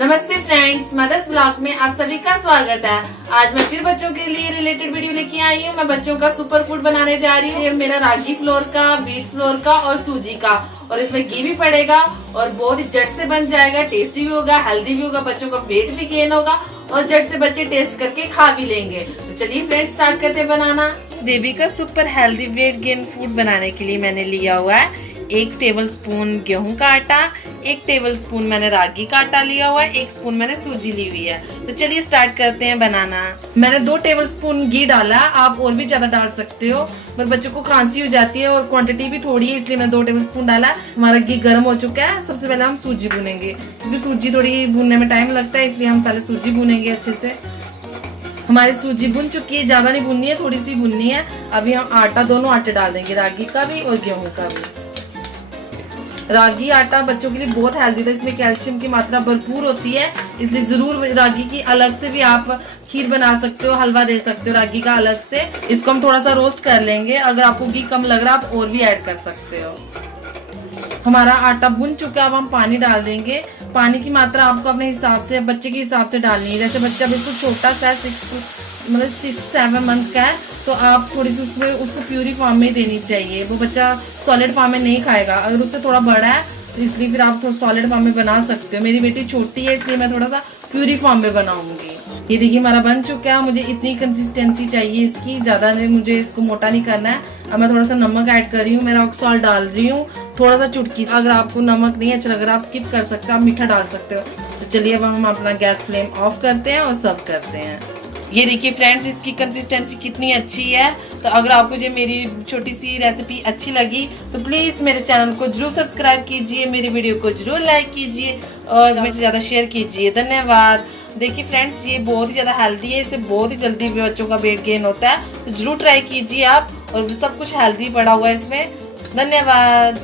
नमस्ते friends, mother's blog में आप सभी का स्वागत है। आज मैं फिर बच्चों के लिए रिलेटेड वीडियो लेके आई हूँ। मैं बच्चों का सुपर फूड बनाने जा रही हूँ। ये मेरा रागी फ्लोर का, व्हीट फ्लोर का और सूजी का, और इसमें घी भी पड़ेगा और बहुत ही झट से बन जाएगा। टेस्टी भी होगा, हेल्दी भी होगा, बच्चों का वेट भी गेन होगा और झट से बच्चे टेस्ट करके खा भी लेंगे। तो चलिए फ्रेंड्स, स्टार्ट करते बनाना। बेबी का super healthy weight gain food बनाने के लिए मैंने लिया हुआ है 1 टेबलस्पून गेहूं का आटा, 1 टेबलस्पून मैंने रागी का आटा लिया हुआ है, 1 स्पून मैंने सूजी ली हुई है। तो चलिए स्टार्ट करते हैं बनाना। मैंने 2 टेबलस्पून घी डाला, आप और भी ज्यादा डाल सकते हो, पर बच्चों को खांसी हो जाती है और क्वांटिटी भी थोड़ी है, इसलिए मैं 2 टेबलस्पून डाला। हमारा घी गर्म हो चुका है। सबसे पहले हम सूजी भूनेंगे, क्योंकि सूजी थोड़ी भूनने में टाइम लगता है, इसलिए हम पहले सूजी भूनेंगे अच्छे से। हमारी सूजी भुन चुकी है, ज्यादा नहीं भुननी है, थोड़ी सी भुननी है। अभी हम आटा, दोनों आटे डाल देंगे, रागी का भी और गेहूं का भी। रागी आटा बच्चों के लिए बहुत हेल्दी है, इसमें कैल्शियम की मात्रा भरपूर होती है, इसलिए जरूर रागी की अलग से भी आप खीर बना सकते हो, हलवा दे सकते हो रागी का अलग से। इसको हम थोड़ा सा रोस्ट कर लेंगे। अगर आपको घी कम लग रहा है आप और भी ऐड कर सकते हो। हमारा आटा भुन चुका है, अब हम पानी डाल देंगे। पानी की मात्रा आपको अपने हिसाब से, बच्चे के हिसाब से डालनी है। जैसे बच्चा बिल्कुल छोटा सा 6-7 मंथ का है, तो आप थोड़ी सी उसमें उसको प्यूरी फॉर्म में देनी चाहिए। वो बच्चा सॉलिड फॉर्म में नहीं खाएगा। अगर उससे थोड़ा बड़ा है तो इसलिए फिर आप थोड़ा सॉलिड फॉर्म में बना सकते हो। मेरी बेटी छोटी है, इसलिए मैं थोड़ा सा प्यूरी फॉर्म में बनाऊंगी। ये देखिए हमारा बन चुका है। मुझे इतनी कंसिस्टेंसी चाहिए इसकी, ज्यादा नहीं, मुझे इसको मोटा नहीं करना है। अब मैं थोड़ा सा नमक ऐड कर रही हूँ, मैं रॉक सॉल्ट डाल रही हूँ, थोड़ा सा चुटकी। अगर आपको नमक नहीं अच्छा लग रहा आप स्किप कर सकते हो, आप मीठा डाल सकते हो। तो चलिए अब हम अपना गैस फ्लेम ऑफ करते हैं और सर्व करते हैं। ये देखिए फ्रेंड्स, इसकी कंसिस्टेंसी कितनी अच्छी है। तो अगर आपको ये मेरी छोटी सी रेसिपी अच्छी लगी तो प्लीज मेरे चैनल को जरूर सब्सक्राइब कीजिए, मेरी वीडियो को जरूर लाइक कीजिए और मेरे से ज्यादा शेयर कीजिए। धन्यवाद। देखिए फ्रेंड्स, ये बहुत ही ज्यादा हेल्दी है, इससे बहुत ही जल्दी बच्चों का वेट गेन होता है, तो जरूर ट्राई कीजिए आप। और सब कुछ हेल्दी पड़ा हुआ है इसमें। धन्यवाद।